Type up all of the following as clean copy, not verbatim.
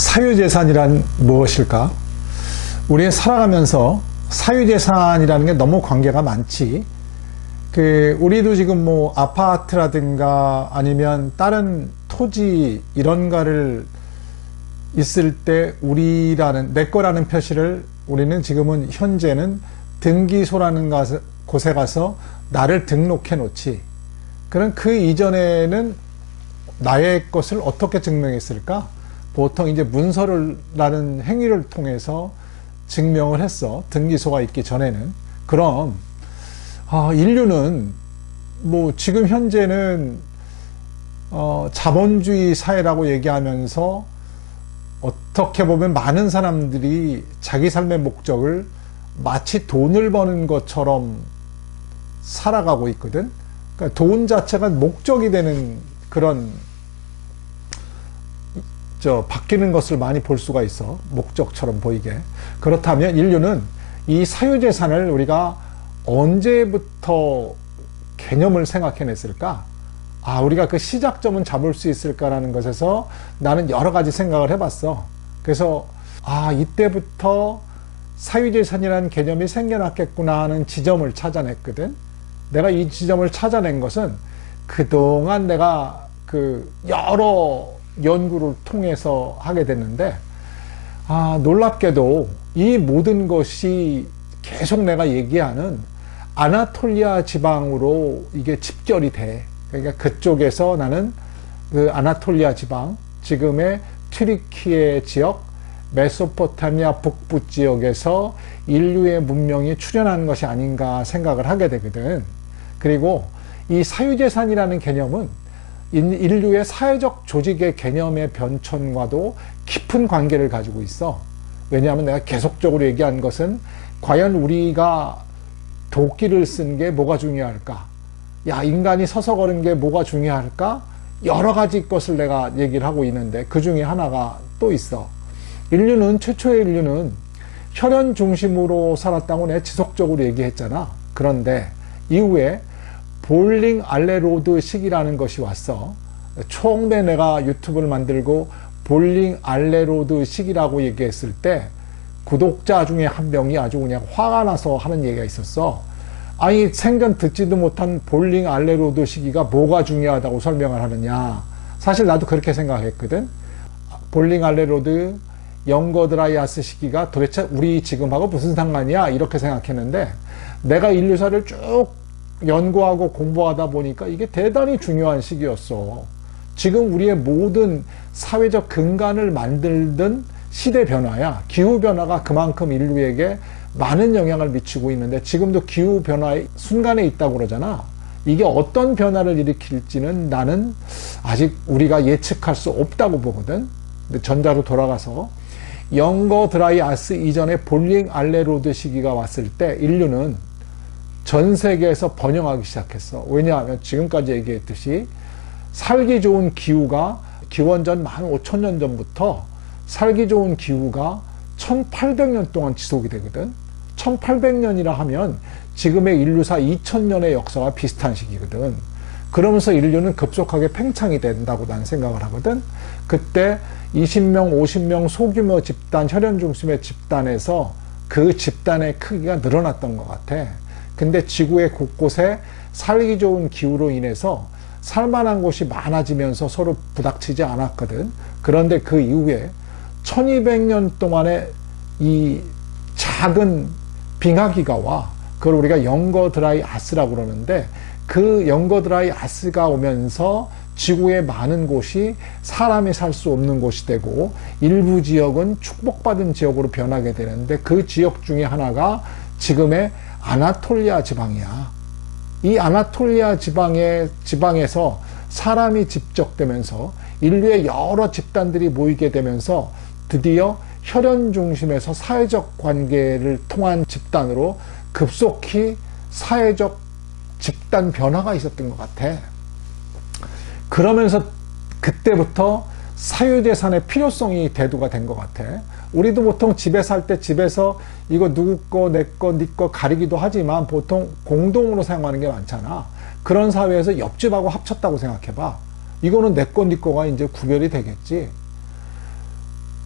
사유재산이란 무엇일까? 우리 살아가면서 사유재산이라는 게 너무 관계가 많지. 우리도 지금 뭐 아파트라든가 아니면 다른 토지 이런가를 있을 때 우리라는 내 거라는 표시를 우리는 지금은 현재는 등기소라는 곳에 가서 나를 등록해 놓지. 그럼 그 이전에는 나의 것을 어떻게 증명했을까? 보통 이제 문서라는 행위를 통해서 증명을 했어. 등기소가 있기 전에는. 그럼 인류는 뭐 지금 현재는 자본주의 사회라고 얘기하면서 어떻게 보면 많은 사람들이 자기 삶의 목적을 마치 돈을 버는 것처럼 살아가고 있거든. 그러니까 돈 자체가 목적이 되는 그런 바뀌는 것을 많이 볼 수가 있어. 목적처럼 보이게. 그렇다면 인류는 이 사유재산을 우리가 언제부터 개념을 생각해냈을까? 우리가 그 시작점은 잡을 수 있을까라는 것에서 나는 여러 가지 생각을 해봤어. 그래서 이때부터 사유재산이라는 개념이 생겨났겠구나 하는 지점을 찾아냈거든. 내가 이 지점을 찾아낸 것은 그동안 내가 여러 연구를 통해서 하게 됐는데, 놀랍게도 이 모든 것이 계속 내가 얘기하는 아나톨리아 지방으로 이게 집결이 돼. 그러니까 그쪽에서 나는 그 아나톨리아 지방, 지금의 튀르키예 지역, 메소포타미아 북부 지역에서 인류의 문명이 출현한 것이 아닌가 생각을 하게 되거든. 그리고 이 사유재산이라는 개념은 인류의 사회적 조직의 개념의 변천과도 깊은 관계를 가지고 있어. 왜냐하면 내가 계속적으로 얘기한 것은 과연 우리가 도끼를 쓴 게 뭐가 중요할까? 인간이 서서 걸은 게 뭐가 중요할까? 여러 가지 것을 내가 얘기를 하고 있는데 그 중에 하나가 또 있어. 최초의 인류는 혈연 중심으로 살았다고 내가 지속적으로 얘기했잖아. 그런데 이후에 볼링 알레로드 식이라는 것이 왔어. 처음에 내가 유튜브를 만들고 볼링 알레로드 식이라고 얘기했을 때 구독자 중에 한 명이 아주 그냥 화가 나서 하는 얘기가 있었어. 생전 듣지도 못한 볼링 알레로드 시기가 뭐가 중요하다고 설명을 하느냐. 사실 나도 그렇게 생각했거든. 볼링 알레로드 영거 드라이아스 시기가 도대체 우리 지금하고 무슨 상관이야? 이렇게 생각했는데 내가 인류사를 쭉 연구하고 공부하다 보니까 이게 대단히 중요한 시기였어. 지금 우리의 모든 사회적 근간을 만들던 시대 변화야. 기후 변화가 그만큼 인류에게 많은 영향을 미치고 있는데 지금도 기후 변화의 순간에 있다고 그러잖아. 이게 어떤 변화를 일으킬지는 나는 아직 우리가 예측할 수 없다고 보거든. 근데 전자로 돌아가서 영거 드라이 아스 이전에 볼링 알레로드 시기가 왔을 때 인류는 전 세계에서 번영하기 시작했어. 왜냐하면 지금까지 얘기했듯이 살기 좋은 기후가 기원전 15,000년 전부터 살기 좋은 기후가 1800년 동안 지속이 되거든. 1800년이라 하면 지금의 인류사 2000년의 역사와 비슷한 시기거든. 그러면서 인류는 급속하게 팽창이 된다고 난 생각을 하거든. 그때 20명, 50명 소규모 집단, 혈연 중심의 집단에서 그 집단의 크기가 늘어났던 것 같아. 근데 지구의 곳곳에 살기 좋은 기후로 인해서 살만한 곳이 많아지면서 서로 부닥치지 않았거든. 그런데 그 이후에 1200년 동안의 이 작은 빙하기가 와. 그걸 우리가 영거 드라이 아스라고 그러는데 그 영거 드라이 아스가 오면서 지구의 많은 곳이 사람이 살 수 없는 곳이 되고 일부 지역은 축복받은 지역으로 변하게 되는데 그 지역 중에 하나가 지금의 아나톨리아 지방이야. 이 아나톨리아 지방에서 사람이 집적되면서 인류의 여러 집단들이 모이게 되면서 드디어 혈연 중심에서 사회적 관계를 통한 집단으로 급속히 사회적 집단 변화가 있었던 것 같아. 그러면서 그때부터 사유재산의 필요성이 대두가 된 것 같아. 우리도 보통 집에 살 때 집에서 이거 누구 거, 내 거, 네 거 가리기도 하지만 보통 공동으로 사용하는 게 많잖아. 그런 사회에서 옆집하고 합쳤다고 생각해봐. 이거는 내 거, 네 거가 이제 구별이 되겠지.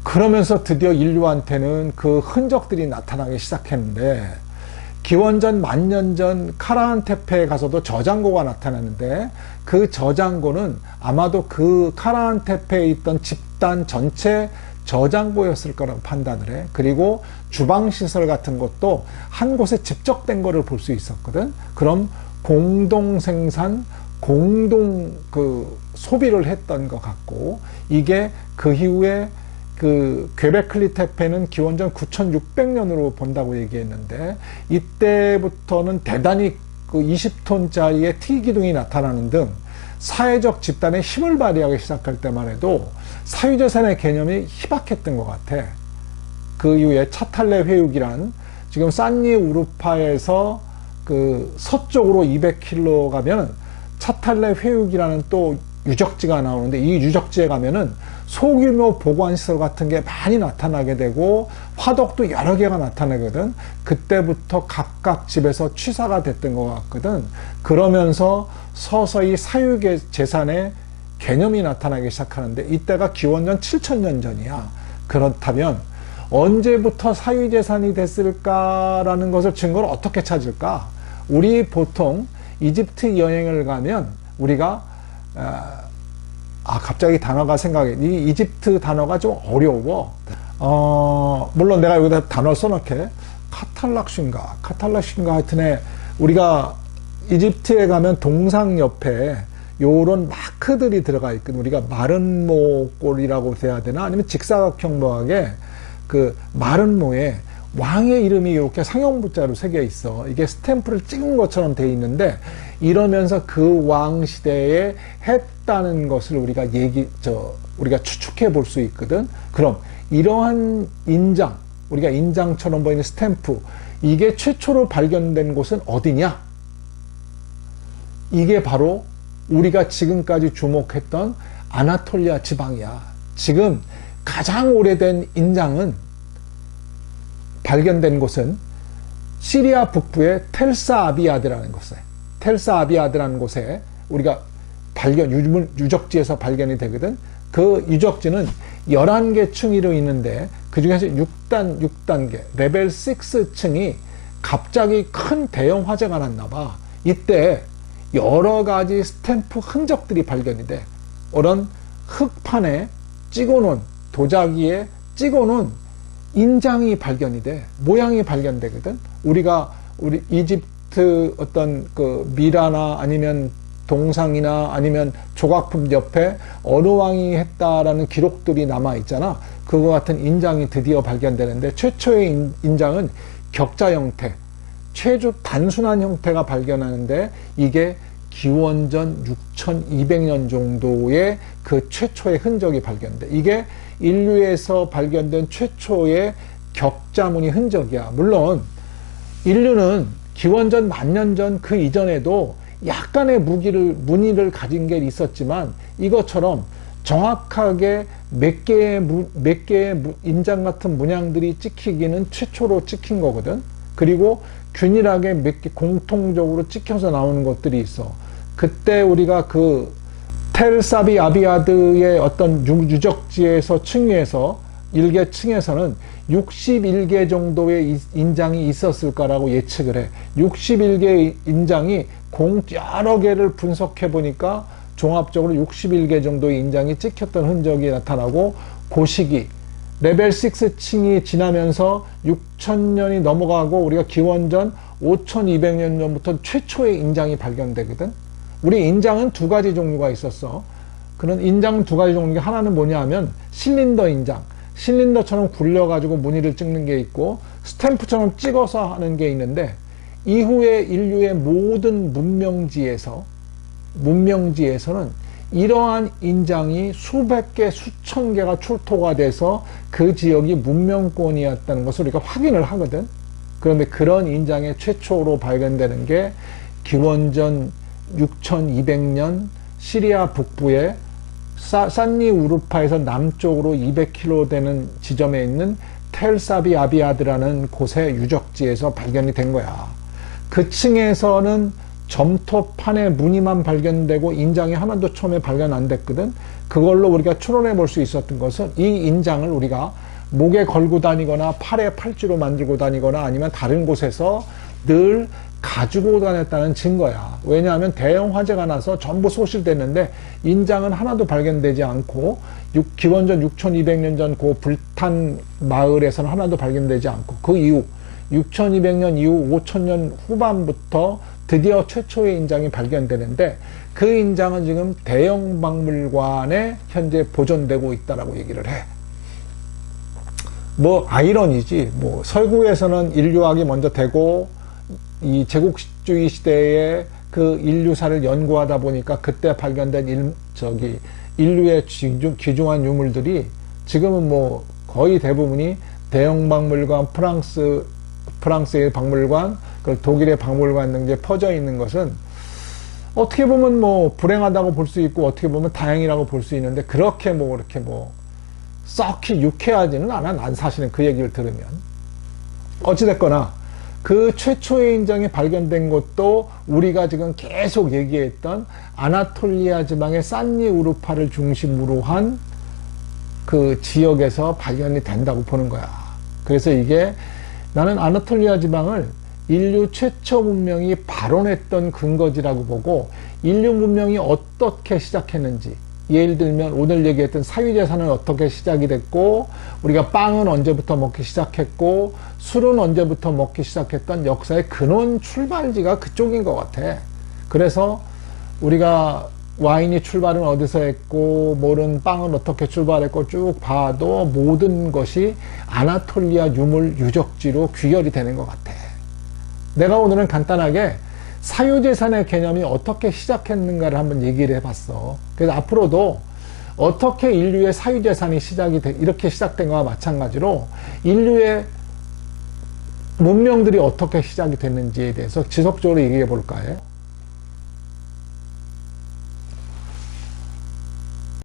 그러면서 드디어 인류한테는 그 흔적들이 나타나기 시작했는데, 기원전 10,000년 전 카라한 테페에 가서도 저장고가 나타나는데, 그 저장고는 아마도 그 카라한 테페에 있던 집단 전체 저장고였을 거라고 판단을 해. 그리고 주방시설 같은 것도 한 곳에 집적된 거를 볼 수 있었거든. 그럼 공동 생산, 공동 소비를 했던 것 같고, 이게 그 이후에 그 괴베클리 테페는 기원전 9,600년으로 본다고 얘기했는데, 이때부터는 대단히 그 20톤짜리의 T기둥이 나타나는 등 사회적 집단의 힘을 발휘하기 시작할 때만 해도 사유재산의 개념이 희박했던 것 같아. 그 이후에 차탈레 회육이란, 지금 산니 우루파에서 그 서쪽으로 200km 가면 차탈레 회육이라는 또 유적지가 나오는데, 이 유적지에 가면은 소규모 보관시설 같은 게 많이 나타나게 되고 화덕도 여러 개가 나타나거든. 그때부터 각각 집에서 취사가 됐던 것 같거든. 그러면서 서서히 사유재산의 개념이 나타나기 시작하는데, 이때가 기원전 7,000년 전이야. 그렇다면 언제부터 사유재산이 됐을까라는 것을 증거를 어떻게 찾을까? 우리 보통 이집트 여행을 가면 우리가 갑자기 단어가 생각해. 이 이집트 단어가 좀 어려워. 물론 내가 여기다 단어를 써놓게. 카탈락신가 하여튼에, 우리가 이집트에 가면 동상 옆에 요런 마크들이 들어가 있거든. 우리가 마른 모꼴이라고 해야 되나? 아니면 직사각형 모하게 그 마른 모에 왕의 이름이 이렇게 상형부자로 새겨 있어. 이게 스탬프를 찍은 것처럼 돼 있는데, 이러면서 그 왕 시대에 했다는 것을 우리가 우리가 추측해 볼 수 있거든. 그럼 이러한 인장, 우리가 인장처럼 보이는 스탬프, 이게 최초로 발견된 곳은 어디냐? 이게 바로 우리가 지금까지 주목했던 아나톨리아 지방이야. 지금 가장 오래된 인장은 발견된 곳은 시리아 북부의 텔사 아비아드라는 곳에, 텔사 아비아드라는 곳에 우리가 유적지에서 발견이 되거든. 그 유적지는 11개 층으로 있는데, 그 중에서 6단계, 레벨 6층이 갑자기 큰 대형 화재가 났나 봐. 이때 여러 가지 스탬프 흔적들이 발견이 돼. 이런 흙판에 찍어놓은, 도자기에 찍어놓은 인장이 발견이 돼. 모양이 발견되거든. 우리 이집트 어떤 그 미라나 아니면 동상이나 아니면 조각품 옆에 어느 왕이 했다라는 기록들이 남아 있잖아. 그거 같은 인장이 드디어 발견되는데, 최초의 인장은 격자 형태, 최초 단순한 형태가 발견하는데, 이게 기원전 6,200년 정도의 그 최초의 흔적이 발견돼. 이게 인류에서 발견된 최초의 격자무늬 흔적이야. 물론 인류는 기원전 10,000년 전 그 이전에도 약간의 무늬를 가진 게 있었지만, 이것처럼 정확하게 몇 개의 인장 같은 문양들이 찍히기는 최초로 찍힌 거거든. 그리고 균일하게 몇 개 공통적으로 찍혀서 나오는 것들이 있어. 그때 우리가 그 텔사비 아비아드의 어떤 유적지에서 층위에서 1개 층에서는 61개 정도의 인장이 있었을 거라고 예측을 해. 61개의 인장이 여러 개를 분석해 보니까 종합적으로 61개 정도의 인장이 찍혔던 흔적이 나타나고, 그 시기 레벨 6층이 지나면서 6,000년이 넘어가고 우리가 기원전 5,200년 전부터 최초의 인장이 발견되거든. 우리 인장은 두 가지 종류가 있었어. 그런 인장 두 가지 종류가, 하나는 뭐냐 하면 실린더 인장, 실린더처럼 굴려가지고 무늬를 찍는 게 있고, 스탬프처럼 찍어서 하는 게 있는데, 이후에 인류의 모든 문명지에서는 이러한 인장이 수백 개, 수천 개가 출토가 돼서 그 지역이 문명권이었다는 것을 우리가 확인을 하거든. 그런데 그런 인장의 최초로 발견되는 게 기원전 6,200년 시리아 북부의 산니 우루파에서 남쪽으로 200km 되는 지점에 있는 텔사비 아비아드라는 곳의 유적지에서 발견이 된 거야. 그 층에서는 점토판의 무늬만 발견되고 인장이 하나도 처음에 발견 안 됐거든. 그걸로 우리가 추론해 볼 수 있었던 것은 이 인장을 우리가 목에 걸고 다니거나 팔에 팔찌로 만들고 다니거나 아니면 다른 곳에서 늘 가지고 다녔다는 증거야. 왜냐하면 대형 화재가 나서 전부 소실됐는데 인장은 하나도 발견되지 않고 기원전 6200년 전 그 불탄 마을에서는 하나도 발견되지 않고 그 이후 6200년 이후 5000년 후반부터 드디어 최초의 인장이 발견되는데 그 인장은 지금 대형 박물관에 현재 보존되고 있다라고 얘기를 해. 뭐 아이러니지. 뭐 서구에서는 인류학이 먼저 되고 이 제국주의 시대에 그 인류사를 연구하다 보니까 그때 발견된 인류의 귀중한 유물들이 지금은 뭐 거의 대부분이 대형 박물관, 프랑스의 박물관, 독일의 박물관 등에 퍼져 있는 것은 어떻게 보면 뭐 불행하다고 볼 수 있고 어떻게 보면 다행이라고 볼 수 있는데 그렇게 썩히 유쾌하지는 않아. 난 사실은 그 얘기를 들으면. 어찌됐거나 그 최초의 인장이 발견된 것도 우리가 지금 계속 얘기했던 아나톨리아 지방의 산니 우르파를 중심으로 한 그 지역에서 발견이 된다고 보는 거야. 그래서 이게 나는 아나톨리아 지방을 인류 최초 문명이 발원했던 근거지라고 보고 인류 문명이 어떻게 시작했는지, 예를 들면 오늘 얘기했던 사유재산은 어떻게 시작이 됐고 우리가 빵은 언제부터 먹기 시작했고 술은 언제부터 먹기 시작했던 역사의 근원 출발지가 그쪽인 것 같아. 그래서 우리가 와인이 출발은 어디서 했고 뭐는 빵은 어떻게 출발했고 쭉 봐도 모든 것이 아나톨리아 유물 유적지로 귀결이 되는 것 같아. 내가 오늘은 간단하게 사유재산의 개념이 어떻게 시작했는가를 한번 얘기를 해봤어. 그래서 앞으로도 어떻게 인류의 사유재산이 이렇게 시작된 것과 마찬가지로 인류의 문명들이 어떻게 시작이 됐는지에 대해서 지속적으로 얘기해 볼까 해요.